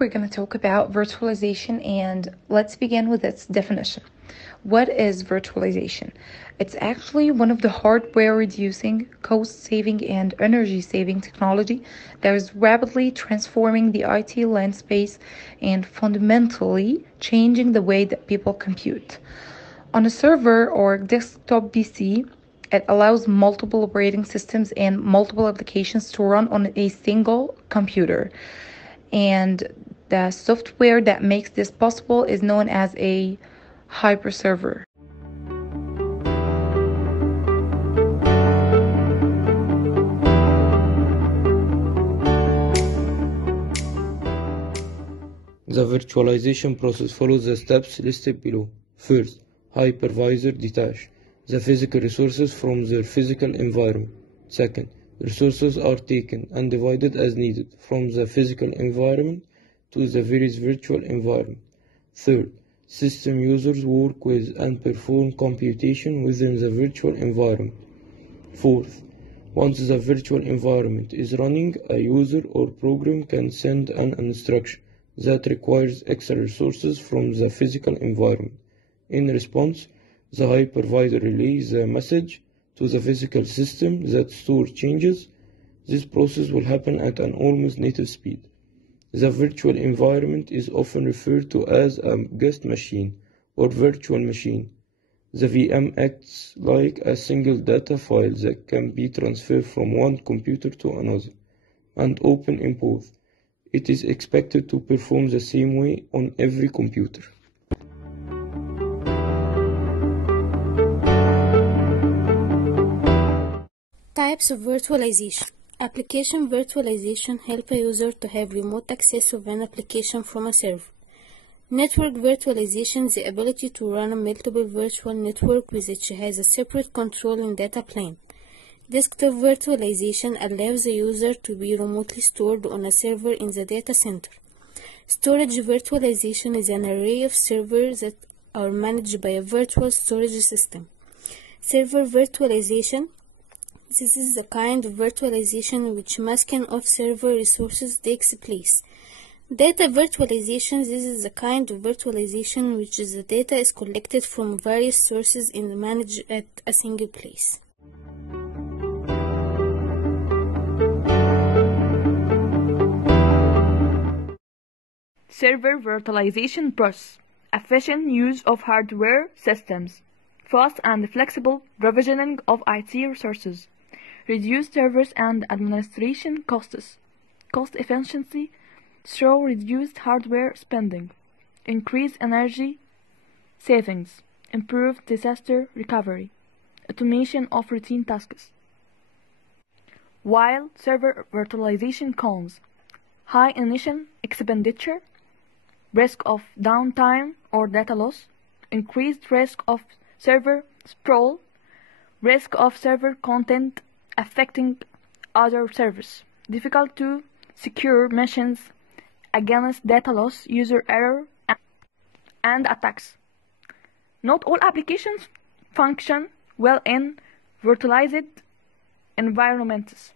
we're going to talk about virtualization, and let's begin with its definition. What is virtualization? It's actually one of the hardware reducing, cost saving, and energy saving technology that is rapidly transforming the IT landscape and fundamentally changing the way that people compute. On a server or desktop PC, it allows multiple operating systems and multiple applications to run on a single computer. And the software that makes this possible is known as a hyperserver. The virtualization process follows the steps listed below. First, hypervisor detach the physical resources from their physical environment. Second, resources are taken and divided as needed from the physical environment to the various virtual environment. Third, system users work with and perform computation within the virtual environment. Fourth, once the virtual environment is running, a user or program can send an instruction that requires extra resources from the physical environment. In response, the hypervisor relays the message to the physical system that stores changes. This process will happen at an almost native speed. The virtual environment is often referred to as a guest machine or virtual machine. The VM acts like a single data file that can be transferred from one computer to another and open in both. It is expected to perform the same way on every computer. Types of virtualization. Application virtualization helps a user to have remote access of an application from a server. Network virtualization is the ability to run a multiple virtual network which has a separate control and data plane. Desktop virtualization allows the user to be remotely stored on a server in the data center. Storage virtualization is an array of servers that are managed by a virtual storage system. Server virtualization. This is the kind of virtualization in which masking of server resources takes place. Data virtualization. This is the kind of virtualization in which the data is collected from various sources and managed at a single place. Server virtualization process. Efficient use of hardware systems. Fast and flexible provisioning of IT resources. Reduce servers and administration costs. Cost efficiency through reduced hardware spending. Increase energy savings. Improve disaster recovery. Automation of routine tasks. While server virtualization cons: high initial expenditure, risk of downtime or data loss, increased risk of server sprawl, risk of server content affecting other servers, difficult to secure machines against data loss, user error, and attacks. Not all applications function well in virtualized environments.